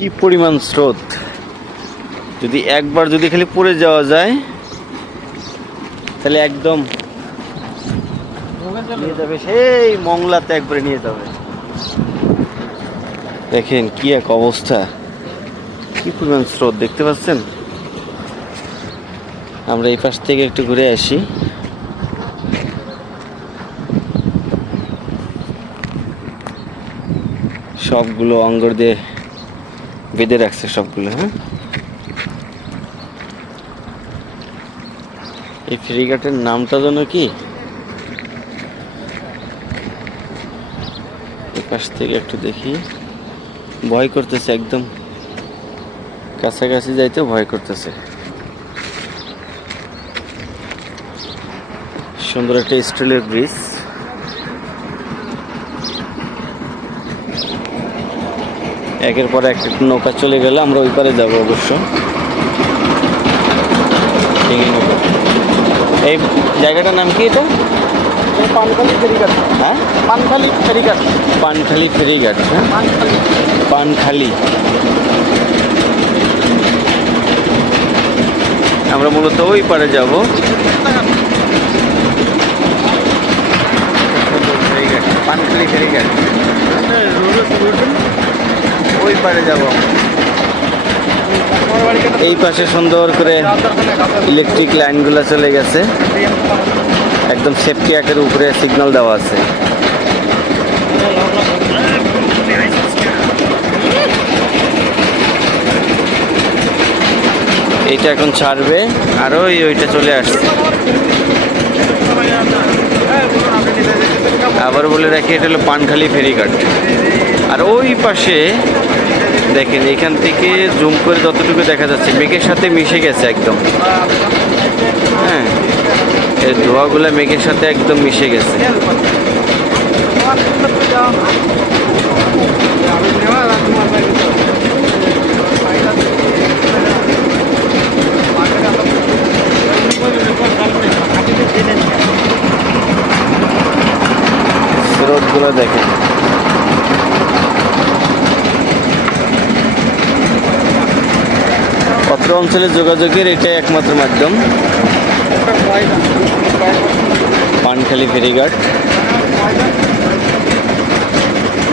কি পরিমাণ স্রোত! যদি একবার খালি পড়ে যাওয়া যায় তাহলে একদম নিয়ে যাবে, সেই মংলাতে একবারে নিয়ে যাবে। দেখেন কি এক অবস্থা, কি পরিমাণ স্রোত দেখতে পাচ্ছেন। আমরা এই পাশ থেকে একটু ঘুরে আসি। সবগুলো অঙ্গর দিয়ে বেঁধে রাখছে সবগুলো। হ্যাঁ, এই ফেরিঘাটের নামটা যেন কি, এই পাশ থেকে একটু দেখি। ভয় করতেছে, একদম কাছাকাছি যাইতেও ভয় করতেছে। সুন্দর একটা স্টিলের ব্রিজ। একের পর এক নৌকা চলে গেলে আমরা ওই পারে যাবো অবশ্য। এই জায়গাটার নাম কি? এটা পানখালি ফেরিঘাট। হ্যাঁ, পানখালি ফেরিঘাট। পানখালি ফেরিঘাট। হ্যাঁ, পানখালি। আমরা মূলত ওই পারে যাব। পানখালি ফেরিঘাট, ওই পারে যাব। এই পাশে সুন্দর করে ইলেকট্রিক লাইনগুলো চলে গেছে, একদম সেফটি একের উপরে সিগন্যাল দেওয়া আছে। এইটা এখন ছাড়বে, আর ওইটা চলে আসছে। আবার বলে রাখি, এটা হলো পানখালি ফেরিঘাট। আর ওই পাশে দেখেন, এখান থেকে জুম করে যতটুকু দেখা যাচ্ছে মেঘের সাথে মিশে গেছে একদম। হ্যাঁ, এই ধোঁয়াগুলা মেঘের সাথে একদম মিশে গেছে। স্রোতগুলো দেখেন। অত্র অঞ্চলে যোগাযোগের এটাই একমাত্র মাধ্যম, পানখালি ফেরিঘাট।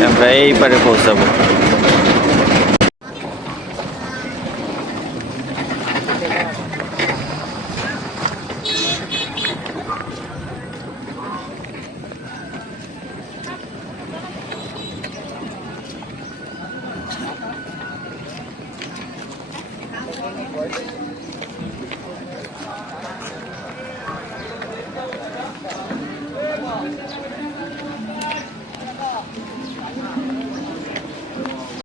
আমরা এই পারে পৌঁছাবো।